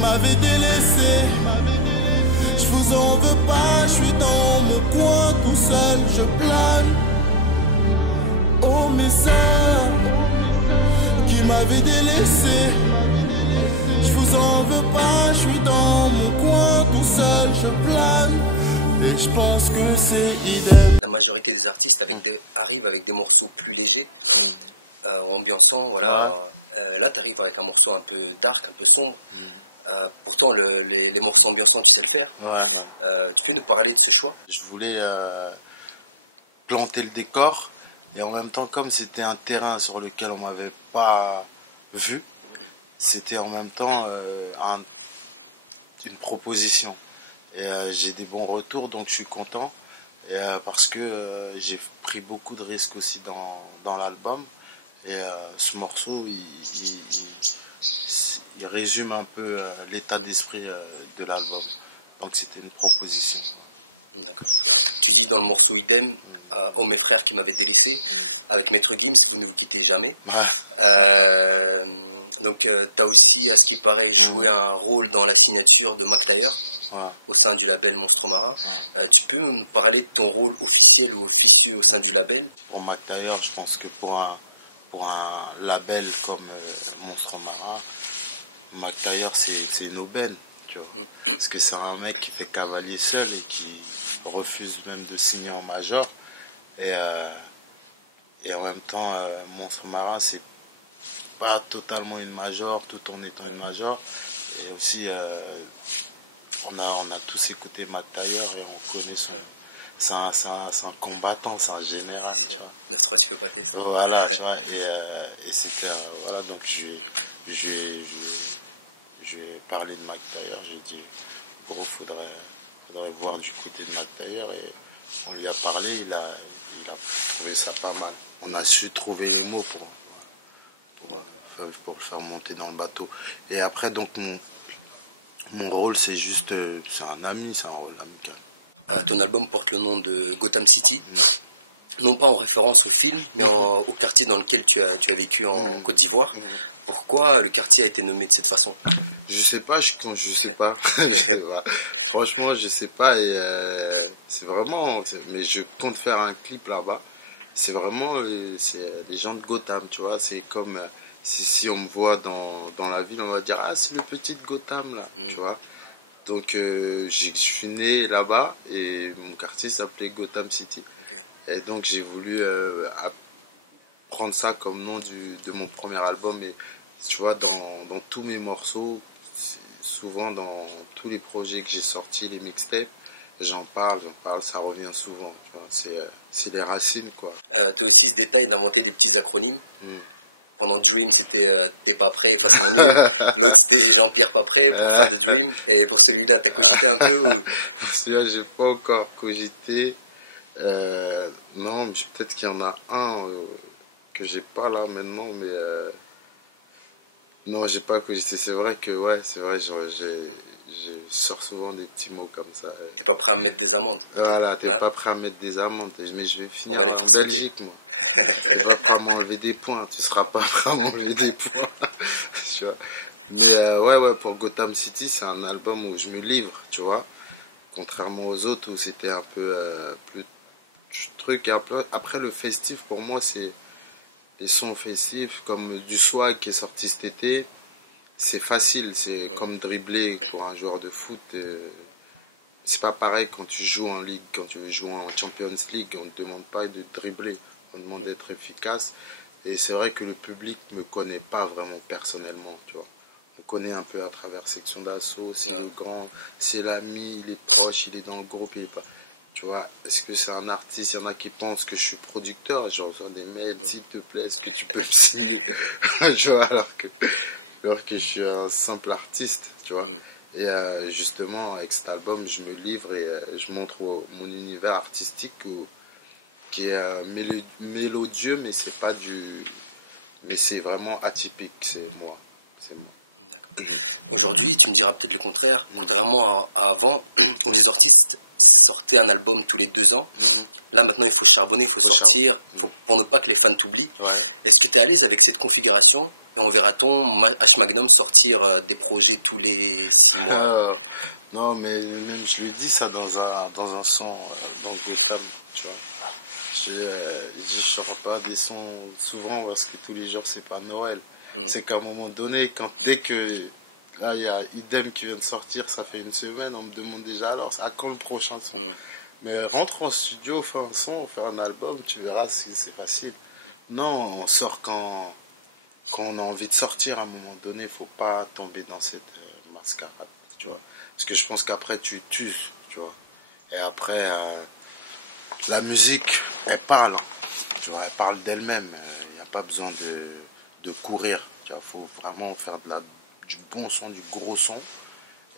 m'avait délaissé. Je vous en veux pas, je suis dans mon coin tout seul, je plane. Oh mes sœurs qui m'avaient délaissé. Je vous en veux pas, je suis dans mon coin tout seul, je plane. Et je pense que c'est idem. La majorité des artistes arrivent avec des morceaux plus légers, ambiançants, voilà. Là, tu arrives avec un morceau un peu dark, un peu sombre. Pourtant, les morceaux ambiançants, tu sais le faire. Tu peux nous parler de ce choix? Je voulais planter le décor et en même temps, comme c'était un terrain sur lequel on m'avait pas vu, c'était en même temps une proposition. Et j'ai des bons retours, donc je suis content. Et, parce que j'ai pris beaucoup de risques aussi dans l'album. Et ce morceau, il résume un peu l'état d'esprit de l'album. Donc c'était une proposition. D'accord. Tu dis dans le morceau Idem, oh mes frères qui m'avaient délaissé, avec Maître Gims, vous ne vous quittez jamais. Donc tu as aussi, à ce qui paraît, joué un rôle dans la signature de Mac Taylor au sein du label Monstre Marin. Tu peux nous parler de ton rôle officiel ou officieux au sein du label? Pour Mac Taylor, je pense que pour un label comme Monstre Marin, Mac Taylor c'est une aubaine, tu vois. Parce que c'est un mec qui fait cavalier seul et qui refuse même de signer en major. Et en même temps, Monstre Marin, c'est pas totalement une major, tout en étant une major. Et aussi, on a tous écouté Mac Taylor et on connaît son... C'est un combattant, c'est un général, tu vois. Voilà, tu vois. Et c'était... voilà, donc je vais parler de Mac Taylor. J'ai dit, gros, faudrait voir du côté de Mac Taylor. Et on lui a parlé, il a trouvé ça pas mal. On a su trouver les mots pour le faire monter dans le bateau. Et après, donc, mon rôle, c'est juste... c'est un ami, c'est un rôle amical. Ton album porte le nom de Gotham City, non pas en référence au film, mais au quartier dans lequel tu as vécu en Côte d'Ivoire. Pourquoi le quartier a été nommé de cette façon? Je sais pas, je sais pas. Franchement, je sais pas. Et c'est vraiment... Mais je compte faire un clip là-bas. C'est vraiment les gens de Gotham, tu vois. C'est comme si on me voit dans la ville, on va dire, ah, c'est le petit de Gotham là, tu vois. Donc je suis né là-bas et mon quartier s'appelait Gotham City. Et donc j'ai voulu prendre ça comme nom de mon premier album. Et tu vois, dans tous mes morceaux, souvent dans tous les projets que j'ai sortis, les mixtapes, j'en parle, ça revient souvent. Tu vois, c'est les racines, quoi. Tu as aussi ce détail d'inventer des petits acronymes. Pendant Dream, c'était T'es pas prêt, l'autre c'était Jean-Pierre pas prêt, pour Dream. Et pour celui-là, t'as cogité un peu Pour celui-là, j'ai pas encore cogité. Non, mais peut-être qu'il y en a un que j'ai pas là maintenant, mais non, j'ai pas cogité. C'est vrai que, je sors souvent des petits mots comme ça. T'es pas prêt à mettre des amendes. Voilà, t'es pas prêt à mettre des amendes. Mais je vais finir en Belgique, moi. T'es pas prêt à m'enlever des points, tu seras pas prêt à m'enlever des points. Tu vois. Mais pour Gotham City, c'est un album où je me livre, tu vois. Contrairement aux autres où c'était un peu plus truc. Après, le festif, pour moi, c'est les sons festifs, comme du Swag qui est sorti cet été. C'est facile, c'est comme dribbler pour un joueur de foot. C'est pas pareil quand tu joues en Ligue, quand tu veux jouer en Champions League, on ne te demande pas de dribbler. On demande d'être efficace. Et c'est vrai que le public ne me connaît pas vraiment personnellement, tu vois. On connaît un peu à travers Section d'Assaut, c'est le grand, c'est l'ami, il est proche, il est dans le groupe, il est pas... Tu vois, est-ce que c'est un artiste? Il y en a qui pensent que je suis producteur, je reçois des mails, s'il te plaît, est-ce que tu peux me signer? Tu vois, alors que je suis un simple artiste, tu vois. Et justement, avec cet album, je me livre et je montre mon univers artistique qui est mélodieux, mais c'est pas mais c'est vraiment atypique, c'est moi. Aujourd'hui, tu me diras peut-être le contraire, contrairement à avant, où les artistes sortaient un album tous les 2 ans. Là, maintenant, il faut charbonner, il faut sortir, pour ne pas que les fans t'oublient. Est-ce que tu es à l'aise avec cette configuration? Et on verra-t-on H Magnum sortir des projets tous les 6 mois? Non, mais même je lui dis ça dans un son, dans Gotham, tu vois. Je sors pas des sons souvent parce que tous les jours c'est pas Noël. C'est qu'à un moment donné, dès que là il y a Idem qui vient de sortir, ça fait une semaine, on me demande déjà alors à quand le prochain son. Mais rentre en studio, fais un son, fais un album, tu verras si c'est facile. Non, on sort quand on a envie de sortir. À un moment donné, faut pas tomber dans cette mascarade, tu vois. Parce que je pense qu'après tu t'uses, tu vois. Et après la musique, elle parle, tu vois, elle parle d'elle-même. Il n'y a pas besoin de courir. Il faut vraiment faire du bon son, du gros son.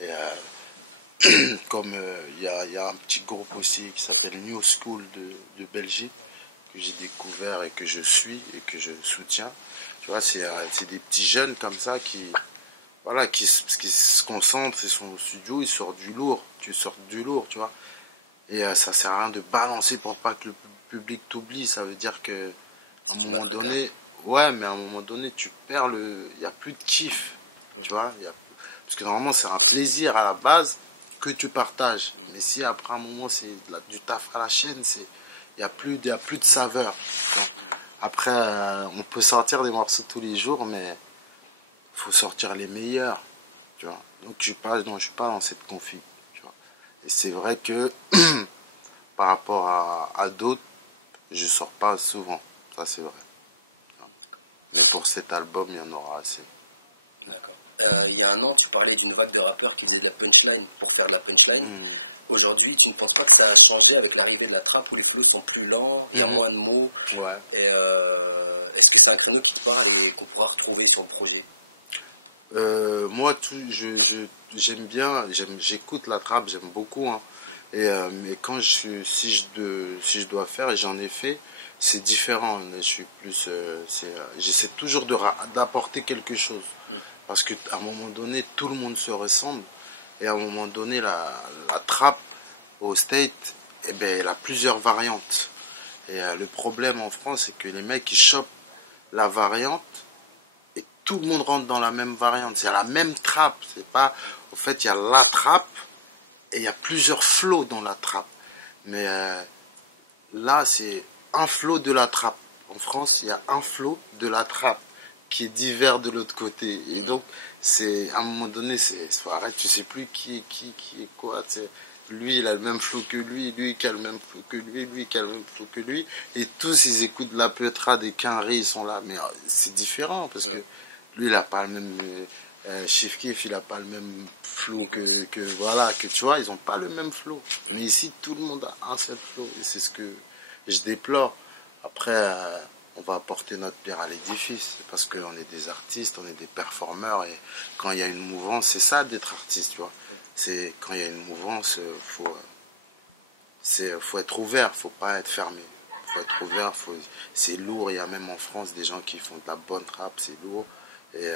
Et comme il y a un petit groupe aussi qui s'appelle New School de Belgique, que j'ai découvert et que je suis et que je soutiens. Tu vois, c'est des petits jeunes comme ça qui se concentrent, ils sont au studio, ils sortent du lourd. Tu sors du lourd, tu vois. Et ça sert à rien de balancer pour pas que le public t'oublie. Ça veut dire que à un moment donné, mais à un moment donné, tu perds il y a plus de kiff, tu vois. Parce que normalement, c'est un plaisir à la base que tu partages. Mais si après un moment, c'est du taf à la chaîne, il y a plus de saveur. Après, on peut sortir des morceaux tous les jours, mais faut sortir les meilleurs, tu vois. Donc je suis pas dans cette config. Et c'est vrai que par rapport à d'autres, je sors pas souvent. Ça, c'est vrai. Mais pour cet album, il y en aura assez. D'accord. Il y a un an, tu parlais d'une vague de rappeurs qui faisaient de la punchline pour faire de la punchline. Aujourd'hui, tu ne penses pas que ça a changé avec l'arrivée de la trappe où les flows sont plus lents, il y a moins de mots. Et est-ce que c'est un créneau qui te parle et qu'on pourra retrouver sur le projet? Moi, j'aime bien, j'écoute la trappe, j'aime beaucoup, hein. Mais si je dois faire, et j'en ai fait, c'est différent. Je suis plus, j'essaie toujours d'apporter quelque chose, parce que à un moment donné, tout le monde se ressemble, et à un moment donné, la trappe au State, eh ben, elle a plusieurs variantes. Et le problème en France, c'est que les mecs ils chopent la variante. Tout le monde rentre dans la même variante, c'est la même trappe, c'est pas, au fait il y a la trappe et il y a plusieurs flows dans la trappe, mais là c'est un flow de la trappe. En France il y a un flow de la trappe qui est divers de l'autre côté, et donc c'est à un moment donné faut arrêter, tu sais plus qui est quoi, lui il a le même flow que lui qui a le même flow que lui qui a le même flow que lui, et tous ils écoutent la Petra des Quinry, ils sont là, mais c'est différent parce que lui, il n'a pas le même Chief Keef, il n'a pas le même flow que tu vois, ils n'ont pas le même flow. Mais ici, tout le monde a un seul flow, et c'est ce que je déplore. Après, on va apporter notre pierre à l'édifice, parce qu'on est des artistes, on est des performeurs, et quand il y a une mouvance, c'est ça d'être artiste, tu vois. C'est quand il y a une mouvance, faut être ouvert, faut pas être fermé. Faut être ouvert, c'est lourd, il y a même en France des gens qui font de la bonne rap, c'est lourd. Et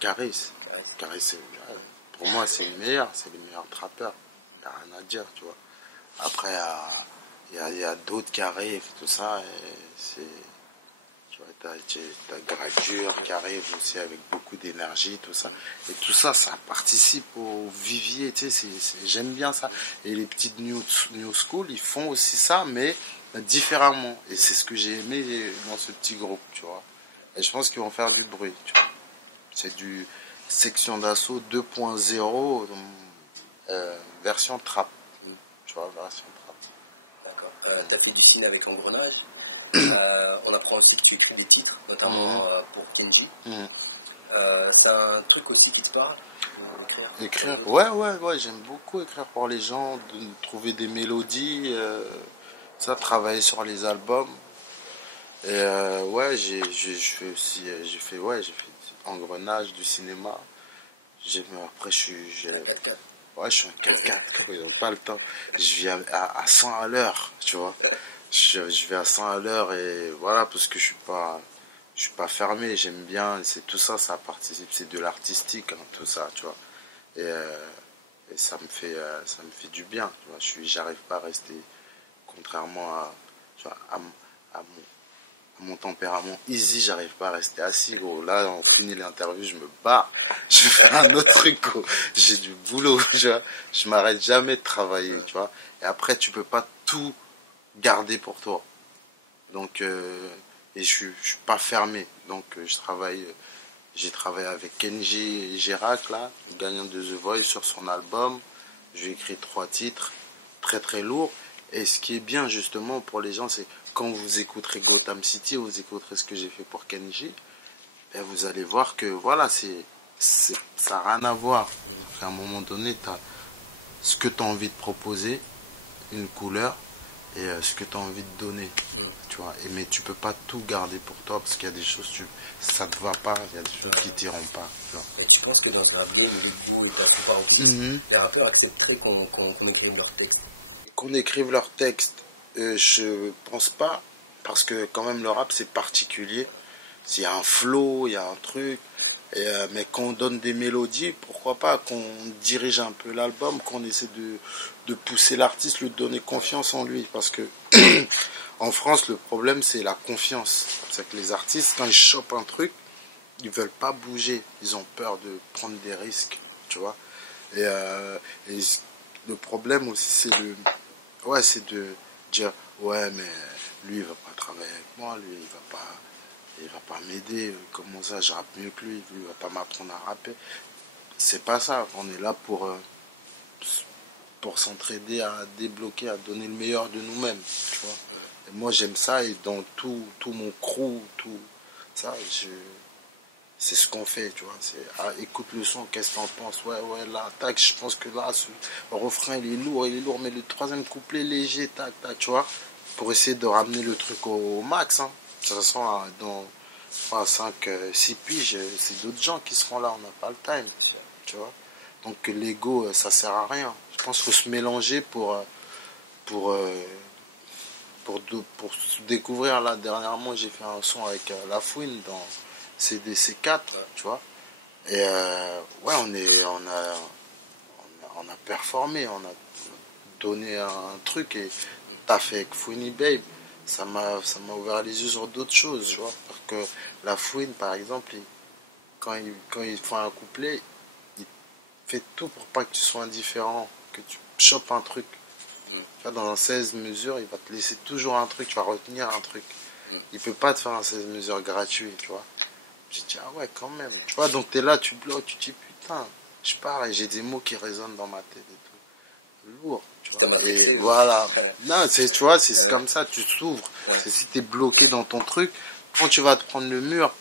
Caris, pour moi c'est le meilleur trappeur, il n'y a rien à dire, tu vois. Après il y a d'autres qui arrivent, tout ça, et tu vois, t'as Gradure qui arrive aussi avec beaucoup d'énergie, tout ça, et tout ça, ça participe au vivier, tu sais, j'aime bien ça. Et les petites new school, ils font aussi ça, mais différemment, et c'est ce que j'ai aimé dans ce petit groupe, tu vois. Et je pense qu'ils vont faire du bruit, tu vois. C'est du section d'assaut 2.0 version trap. Tu vois, version trap. D'accord. Tu as fait du ciné avec Engrenage. On apprend aussi que tu écris des titres, notamment pour Kenji. C'est un truc aussi qui te parle? Écrire, ouais, j'aime beaucoup écrire pour les gens, de trouver des mélodies, ça, travailler sur les albums. Et j'ai fait Engrenage, du cinéma. Après je suis un 4x4, ils n'ont pas le temps. Je viens à 100 à l'heure, tu vois. Je vais à 100 à l'heure, et voilà, parce que je suis pas je suis pas fermé, j'aime bien, c'est tout ça, ça participe, c'est de l'artistique, hein, tout ça, tu vois. Et ça me fait du bien, tu vois. J'arrive pas à rester, contrairement à, tu vois, à mon tempérament easy, j'arrive pas à rester assis, gros. Là, on finit l'interview, je me barre, je fais un autre truc, gros. J'ai du boulot, tu vois. Je m'arrête jamais de travailler, tu vois. Et après, tu peux pas tout garder pour toi. Donc, et je suis pas fermé. Donc, j'ai travaillé avec Kenji Girac, là, gagnant de The Voice, sur son album. J'ai écrit 3 titres, très très lourds. Et ce qui est bien, justement, pour les gens, c'est quand vous écouterez Gotham City, vous écouterez ce que j'ai fait pour Kenji, et vous allez voir que, voilà, ça n'a rien à voir. À un moment donné, tu as ce que tu as envie de proposer, une couleur, et ce que tu as envie de donner, tu vois. Mais tu peux pas tout garder pour toi, parce qu'il y a des choses, ça te va pas, il y a des choses qui t'iront pas, tu vois. Et tu penses que dans un game, les goûts et pas aussi, les rappeurs accepteraient qu'on écrive leur texte? Qu'on écrive leur texte, je pense pas, parce que quand même le rap c'est particulier. Il y a un flow, il y a un truc, mais qu'on donne des mélodies, pourquoi pas, qu'on dirige un peu l'album, qu'on essaie de pousser l'artiste, lui donner confiance en lui, parce que en France le problème c'est la confiance. C'est que les artistes quand ils chopent un truc, ils veulent pas bouger, ils ont peur de prendre des risques, tu vois. Et le problème aussi c'est de dire ouais mais lui il va pas travailler avec moi, lui il va pas m'aider, comment ça je rappe mieux que lui il va pas m'apprendre à rapper. C'est pas ça, on est là pour s'entraider, à débloquer, à donner le meilleur de nous-mêmes, tu vois. Et moi j'aime ça, et dans tout mon crew, tout ça, c'est ce qu'on fait, tu vois. Écoute le son, qu'est-ce que t'en penses? Ouais, là, tac, je pense que là, le refrain, il est lourd, mais le troisième couplet léger, tac, tac, tu vois, pour essayer de ramener le truc au max, hein. De toute façon, dans 5, 6 piges, c'est d'autres gens qui seront là, on n'a pas le time, tu vois. Donc, l'ego, ça sert à rien. Je pense qu'il faut se mélanger pour se découvrir. Là, dernièrement, j'ai fait un son avec La Fouine dans CDC 4, tu vois. Et ouais, on a performé, on a donné un truc, et t'as fait avec Fouini Babe, ça m'a ouvert les yeux sur d'autres choses, tu vois. Parce que La Fouine, par exemple, quand il fait un couplet, il fait tout pour pas que tu sois indifférent, que tu chopes un truc. Dans 16 mesures, il va te laisser toujours un truc, tu vas retenir un truc. Il peut pas te faire un 16 mesures gratuit, tu vois. J'ai dit, ah ouais, quand même. Tu vois, donc t'es là, tu bloques, tu te dis, putain, je parle et j'ai des mots qui résonnent dans ma tête et tout. Lourd, tu vois. Et voilà. Non, tu vois, c'est comme ça, tu t'ouvres. C'est si t'es bloqué dans ton truc, quand tu vas te prendre le mur,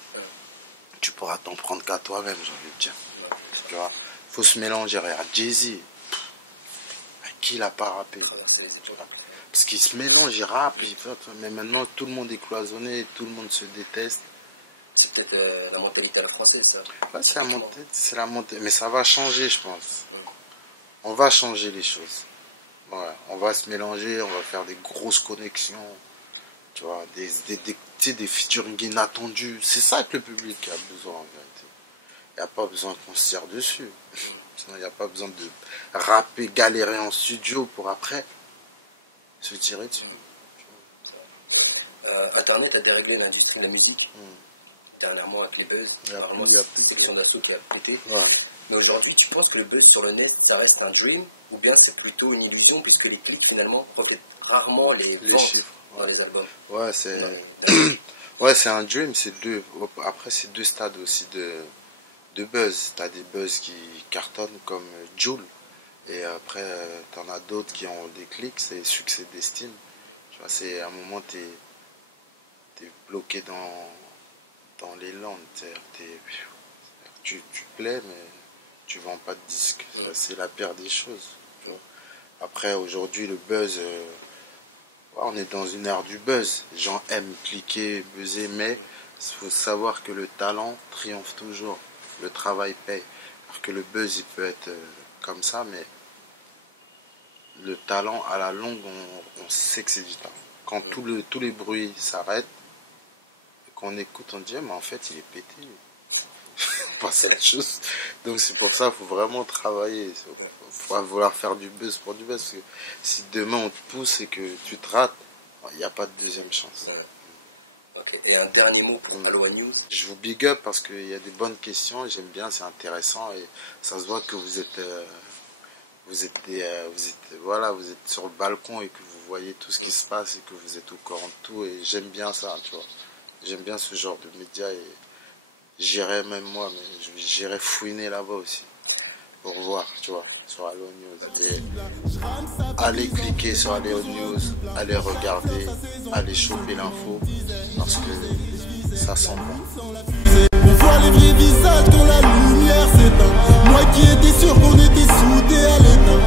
tu pourras t'en prendre qu'à toi-même, j'ai envie de dire. Tu vois, faut se mélanger. Regarde, Jay-Z, qui l'a pas rappé? Parce qu'il se mélange, il rappe, mais maintenant tout le monde est cloisonné, tout le monde se déteste. C'est peut-être la mentalité à la française, ça. Ouais, c'est la montée, mais ça va changer, je pense. On va changer les choses. Ouais, on va se mélanger, on va faire des grosses connexions, tu vois, des featuring inattendus. C'est ça que le public a besoin, en vérité. Il n'y a pas besoin qu'on se tire dessus. Sinon, il n'y a pas besoin de rapper, galérer en studio pour après se tirer dessus. Internet a déréglé l'industrie de la musique. Dernièrement avec les buzz, il y a plus de section d'assaut qui a pété. Mais aujourd'hui, tu penses que le buzz sur le net, ça reste un dream, ou bien c'est plutôt une illusion, puisque les clips finalement reflètent rarement les chiffres dans les albums? Ouais, c'est un dream, c'est deux. Après, c'est deux stades aussi de buzz. T'as des buzz qui cartonnent comme Jul, et après t'en as d'autres qui ont des clics, c'est succès d'estime. Tu vois, c'est à un moment t'es bloqué dans les landes, tu plais mais tu vends pas de disques. C'est la pire des choses, tu vois. Après, aujourd'hui, le buzz, on est dans une ère du buzz. Les gens aiment cliquer, buzzer, mais il faut savoir que le talent triomphe toujours, le travail paye. Alors que le buzz, il peut être comme ça, mais le talent, à la longue, on sait que c'est du talent. Quand tous les bruits s'arrêtent, quand on écoute, on dit, mais en fait, il est pété. Pas cette chose. Donc c'est pour ça qu'il faut vraiment travailler. Il faut vouloir faire du buzz pour du buzz. Parce que si demain on te pousse et que tu te rates, il n'y a pas de deuxième chance. Okay. Et un dernier mot pour Aloha News. Je vous big up parce qu'il y a des bonnes questions. J'aime bien, c'est intéressant. Et ça se voit que vous êtes sur le balcon et que vous voyez tout ce qui se passe et que vous êtes au courant de tout. Et j'aime bien ça, tu vois. J'aime bien ce genre de médias et j'irai même moi, mais j'irai fouiner là-bas aussi pour voir, tu vois, sur Aloha News. Et allez cliquer sur Aloha News, allez regarder, allez choper l'info parce que ça sent bon. On voit les vrais visages quand la lumière s'éteint. Moi qui étais sûr qu'on était soudés à l'éteint.